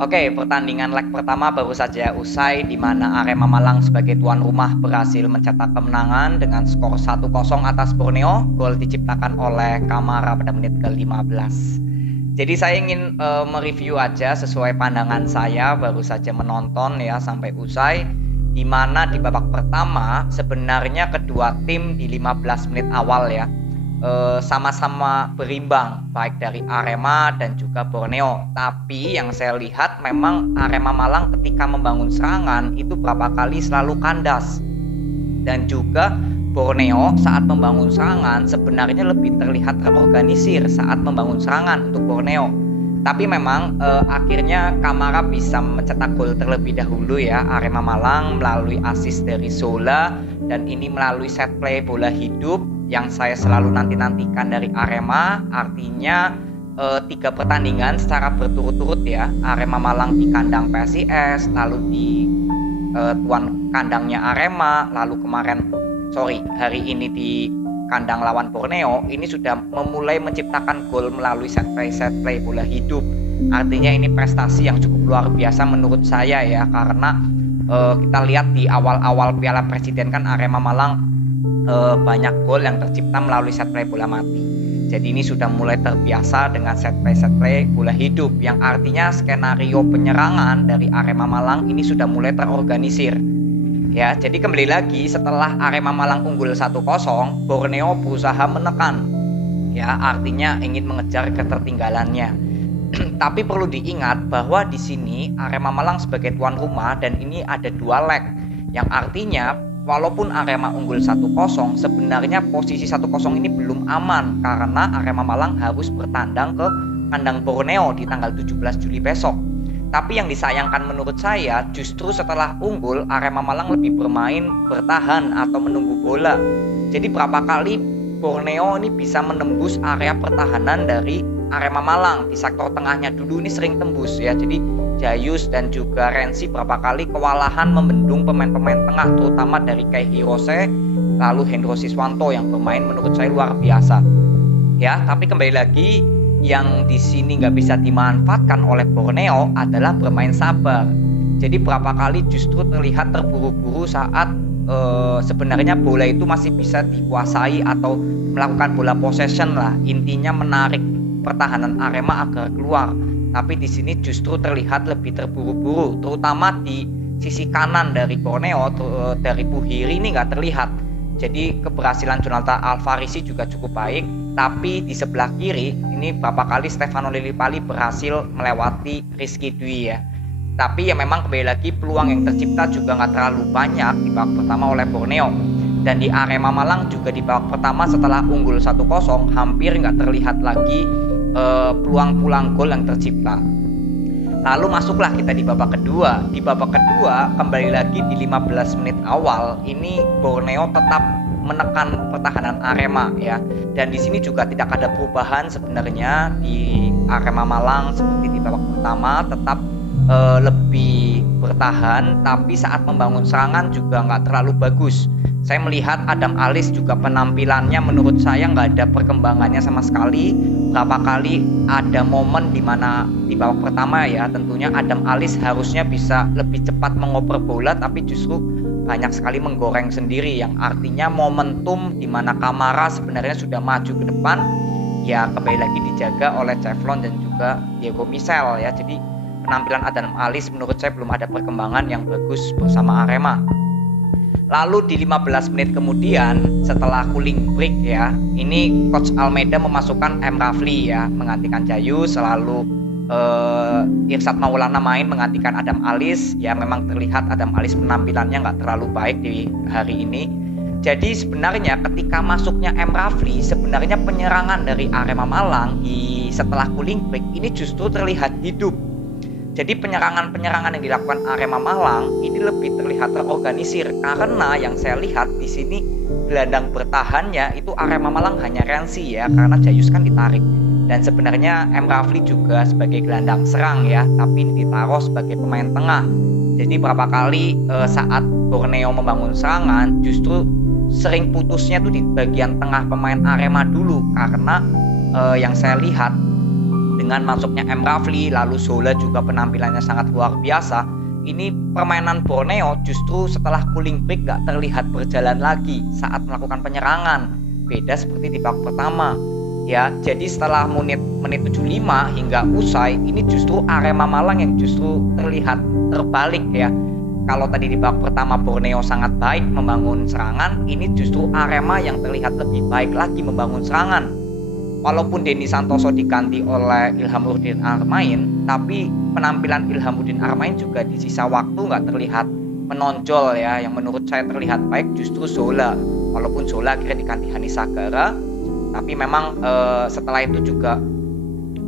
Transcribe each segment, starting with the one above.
Oke, pertandingan leg pertama baru saja usai di mana Arema Malang sebagai tuan rumah berhasil mencetak kemenangan dengan skor 1-0 atas Borneo. Gol diciptakan oleh Kamara pada menit ke-15. Jadi saya ingin mereview aja sesuai pandangan saya, baru saja menonton ya sampai usai, di mana di babak pertama sebenarnya kedua tim di 15 menit awal ya sama-sama berimbang baik dari Arema dan juga Borneo. Tapi yang saya lihat memang Arema Malang ketika membangun serangan itu berapa kali selalu kandas, dan juga Borneo saat membangun serangan sebenarnya lebih terlihat terorganisir saat membangun serangan untuk Borneo. Tapi memang akhirnya Kamara bisa mencetak gol terlebih dahulu ya, Arema Malang melalui assist dari Zola, dan ini melalui set play bola hidup yang saya selalu nanti-nantikan dari Arema. Artinya 3 pertandingan secara berturut-turut ya, Arema Malang di kandang PSIS, lalu di tuan kandangnya Arema, lalu hari ini di kandang lawan Borneo, ini sudah memulai menciptakan gol melalui set play bola hidup. Artinya ini prestasi yang cukup luar biasa menurut saya ya, karena kita lihat di awal-awal Piala Presiden kan Arema Malang banyak gol yang tercipta melalui set play bola mati. Jadi ini sudah mulai terbiasa dengan set play bola hidup, yang artinya skenario penyerangan dari Arema Malang ini sudah mulai terorganisir. Ya, jadi kembali lagi setelah Arema Malang unggul 1-0, Borneo berusaha menekan. Ya, artinya ingin mengejar ketertinggalannya. Tapi perlu diingat bahwa di sini Arema Malang sebagai tuan rumah dan ini ada 2 leg, yang artinya walaupun Arema unggul 1-0, sebenarnya posisi 1-0 ini belum aman karena Arema Malang harus bertandang ke kandang Borneo di tanggal 17 Juli besok. Tapi yang disayangkan menurut saya justru setelah unggul Arema Malang lebih bermain bertahan atau menunggu bola. Jadi berapa kali Borneo ini bisa menembus area pertahanan dari Arema Malang, di sektor tengahnya dulu ini sering tembus ya. Jadi Jayus dan juga Rensi berapa kali kewalahan membendung pemain-pemain tengah, terutama dari Kai Hirose, lalu Hendro Siswanto yang bermain menurut saya luar biasa. Ya, tapi kembali lagi yang di sini nggak bisa dimanfaatkan oleh Borneo adalah bermain sabar. Jadi berapa kali justru terlihat terburu-buru saat sebenarnya bola itu masih bisa dikuasai atau melakukan bola possession lah. Intinya menarik pertahanan Arema agar keluar. Tapi di sini justru terlihat lebih terburu-buru, terutama di sisi kanan dari Borneo, dari Buhiri ini nggak terlihat. Jadi keberhasilan Jonathan Alvarisi juga cukup baik, tapi di sebelah kiri ini berapa kali Stefano Lillipali berhasil melewati Rizky Dwi ya. Tapi ya memang kembali lagi peluang yang tercipta juga nggak terlalu banyak di babak pertama oleh Borneo. Dan di Arema Malang juga di babak pertama setelah unggul 1-0 hampir nggak terlihat lagi peluang-peluang gol yang tercipta. Lalu masuklah kita di babak kedua. Di babak kedua kembali lagi di 15 menit awal ini Borneo tetap menekan pertahanan Arema ya. Dan di sini juga tidak ada perubahan sebenarnya di Arema Malang seperti di babak pertama, tetap lebih bertahan, tapi saat membangun serangan juga nggak terlalu bagus. Saya melihat Adam Alis juga penampilannya menurut saya nggak ada perkembangannya sama sekali. Berapa kali ada momen di mana di babak pertama ya, tentunya Adam Alis harusnya bisa lebih cepat mengoper bola, tapi justru banyak sekali menggoreng sendiri, yang artinya momentum di mana Kamara sebenarnya sudah maju ke depan ya kembali lagi dijaga oleh Chevron dan juga Diego Michel ya. Jadi penampilan Adam Alis menurut saya belum ada perkembangan yang bagus bersama Arema. Lalu di 15 menit kemudian setelah cooling break ya, ini Coach Almeida memasukkan M. Rafli ya, menggantikan Jayus, lalu Irsad Maulana main menggantikan Adam Alis. Ya memang terlihat Adam Alis penampilannya nggak terlalu baik di hari ini. Jadi sebenarnya ketika masuknya M. Rafli, sebenarnya penyerangan dari Arema Malang setelah cooling break ini justru terlihat hidup. Jadi penyerangan-penyerangan yang dilakukan Arema Malang ini lebih terlihat terorganisir, karena yang saya lihat di sini gelandang bertahannya itu Arema Malang hanya Rensi ya, karena Jayus kan ditarik. Dan sebenarnya M. Rafli juga sebagai gelandang serang ya, tapi ditaruh sebagai pemain tengah. Jadi berapa kali saat Borneo membangun serangan justru sering putusnya tuh di bagian tengah pemain Arema dulu, karena yang saya lihat dengan masuknya M. Rafli, lalu Zola juga penampilannya sangat luar biasa. Ini permainan Borneo justru setelah cooling break gak terlihat berjalan lagi saat melakukan penyerangan. Beda seperti di babak pertama. Ya, jadi setelah menit 75 hingga usai, ini justru Arema Malang yang justru terlihat terbalik ya. Kalau tadi di babak pertama Borneo sangat baik membangun serangan, ini justru Arema yang terlihat lebih baik lagi membangun serangan. Walaupun Denny Santoso diganti oleh Ilhamuddin Armain, tapi penampilan Ilhamuddin Armain juga di sisa waktu nggak terlihat menonjol ya. Yang menurut saya terlihat baik justru Zola. Walaupun Zola akhirnya diganti Hani Sagara, tapi memang setelah itu juga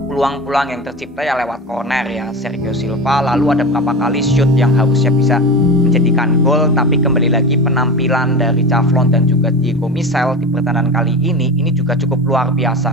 peluang-peluang yang tercipta ya lewat corner ya Sergio Silva. Lalu ada beberapa kali shoot yang harusnya bisa menjadikan gol, tapi kembali lagi penampilan dari Cavlon dan juga Diego Michel di pertandingan kali ini juga cukup luar biasa.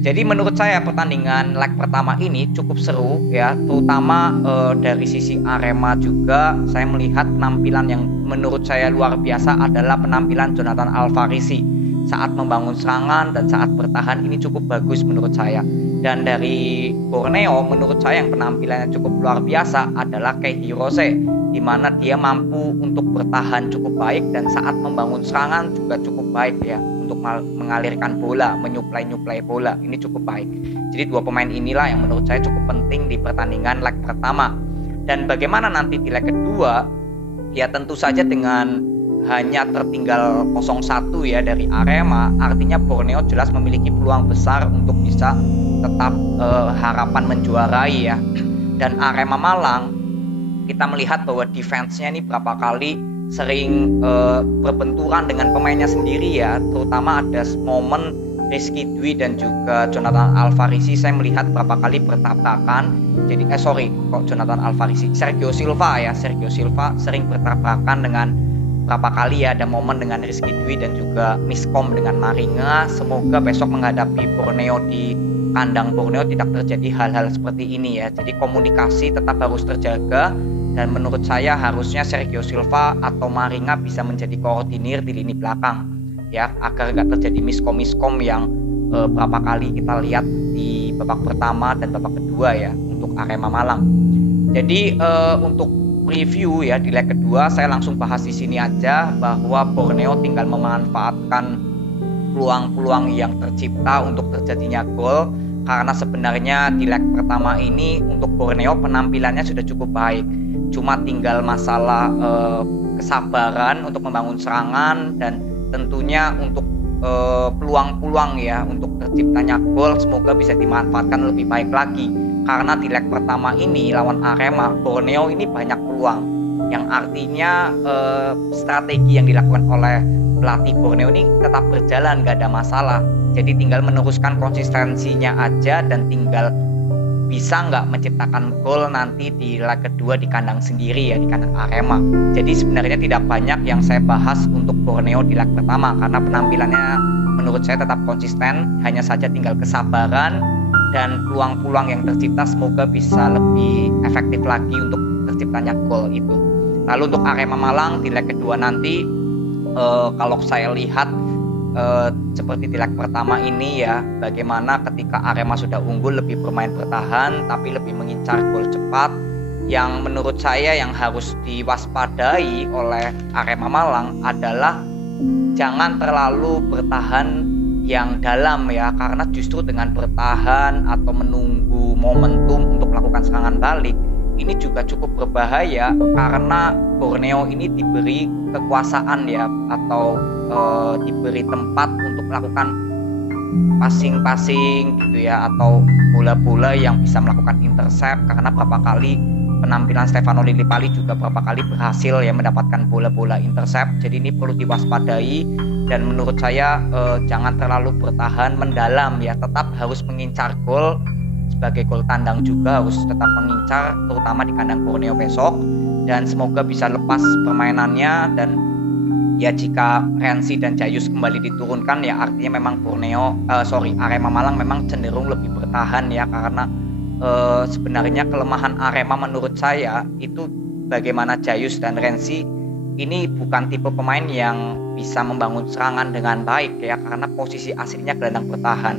Jadi menurut saya pertandingan leg pertama ini cukup seru ya, terutama dari sisi Arema juga saya melihat penampilan yang menurut saya luar biasa adalah penampilan Jonathan Alvarisi saat membangun serangan dan saat bertahan ini cukup bagus menurut saya. Dan dari Borneo menurut saya yang penampilannya cukup luar biasa adalah Kehi Rose, di mana dia mampu untuk bertahan cukup baik dan saat membangun serangan juga cukup baik ya, untuk mengalirkan bola, menyuplai bola, ini cukup baik. Jadi dua pemain inilah yang menurut saya cukup penting di pertandingan leg pertama. Dan bagaimana nanti di leg kedua, ya tentu saja dengan hanya tertinggal 0-1 ya dari Arema, artinya Borneo jelas memiliki peluang besar untuk bisa tetap harapan menjuarai ya. Dan Arema Malang kita melihat bahwa defense-nya ini berapa kali sering berbenturan dengan pemainnya sendiri ya, terutama ada momen Rizky Dwi dan juga Jonathan Alvarisi saya melihat berapa kali bertabrakan. Jadi Jonathan Alvarisi, Sergio Silva sering bertabrakan dengan berapa kali ya, ada momen dengan Rizky Dwi dan juga miskom dengan Maringa. Semoga besok menghadapi Borneo di kandang Borneo tidak terjadi hal-hal seperti ini ya. Jadi komunikasi tetap harus terjaga dan menurut saya harusnya Sergio Silva atau Maringa bisa menjadi koordinir di lini belakang ya, agar nggak terjadi miskom yang berapa kali kita lihat di babak pertama dan babak kedua ya untuk Arema Malang. Jadi untuk review ya di leg kedua saya langsung bahas di sini aja bahwa Borneo tinggal memanfaatkan peluang-peluang yang tercipta untuk terjadinya gol, karena sebenarnya di leg pertama ini untuk Borneo penampilannya sudah cukup baik, cuma tinggal masalah kesabaran untuk membangun serangan dan tentunya untuk peluang-peluang ya untuk terciptanya gol semoga bisa dimanfaatkan lebih baik lagi. Karena di leg pertama ini lawan Arema, Borneo ini banyak peluang, yang artinya strategi yang dilakukan oleh pelatih Borneo ini tetap berjalan, gak ada masalah. Jadi tinggal meneruskan konsistensinya aja dan tinggal bisa nggak menciptakan gol nanti di leg kedua di kandang sendiri ya, di kandang Arema. Jadi sebenarnya tidak banyak yang saya bahas untuk Borneo di leg pertama karena penampilannya menurut saya tetap konsisten, hanya saja tinggal kesabaran dan peluang-peluang yang tercipta semoga bisa lebih efektif lagi untuk terciptanya gol itu. Lalu untuk Arema Malang di leg kedua nanti kalau saya lihat seperti di leg pertama ini ya, bagaimana ketika Arema sudah unggul lebih bermain bertahan tapi lebih mengincar gol cepat. Yang menurut saya yang harus diwaspadai oleh Arema Malang adalah jangan terlalu bertahan yang dalam ya, karena justru dengan bertahan atau menunggu momentum untuk melakukan serangan balik ini juga cukup berbahaya, karena Borneo ini diberi kekuasaan ya atau diberi tempat untuk melakukan passing gitu ya, atau bola-bola yang bisa melakukan intercept, karena beberapa kali penampilan Stefano Lillipali juga beberapa kali berhasil ya mendapatkan bola-bola intercept. Jadi ini perlu diwaspadai dan menurut saya jangan terlalu bertahan mendalam ya, tetap harus mengincar gol. Sebagai gol tandang juga harus tetap mengincar, terutama di kandang Borneo besok, dan semoga bisa lepas permainannya. Dan ya jika Rensi dan Jayus kembali diturunkan ya artinya memang Arema Malang memang cenderung lebih bertahan ya, karena sebenarnya kelemahan Arema menurut saya itu bagaimana Jayus dan Rensi ini bukan tipe pemain yang bisa membangun serangan dengan baik ya, karena posisi aslinya gelandang bertahan.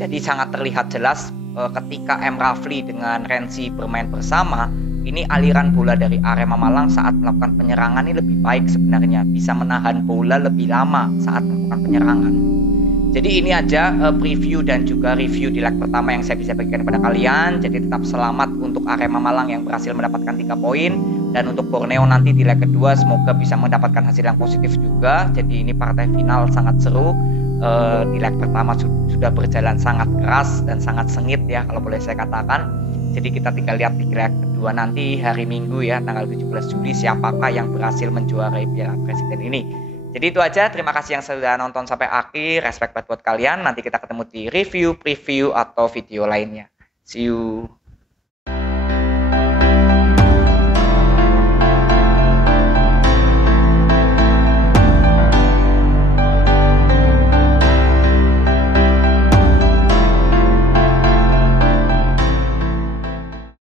Jadi sangat terlihat jelas ketika M. Rafli dengan Renzi bermain bersama, ini aliran bola dari Arema Malang saat melakukan penyerangan ini lebih baik sebenarnya, bisa menahan bola lebih lama saat melakukan penyerangan. Jadi ini aja preview dan juga review di leg pertama yang saya bisa bagikan kepada kalian. Jadi tetap selamat untuk Arema Malang yang berhasil mendapatkan 3 poin. Dan untuk Borneo nanti di leg kedua semoga bisa mendapatkan hasil yang positif juga. Jadi ini partai final sangat seru. Di leg pertama sudah berjalan sangat keras dan sangat sengit ya kalau boleh saya katakan. Jadi kita tinggal lihat di leg kedua nanti hari Minggu ya tanggal 17 Juli siapakah yang berhasil menjuarai Piala Presiden ini. Jadi itu aja, terima kasih yang sudah nonton sampai akhir, respect buat kalian, nanti kita ketemu di review, preview, atau video lainnya. See you.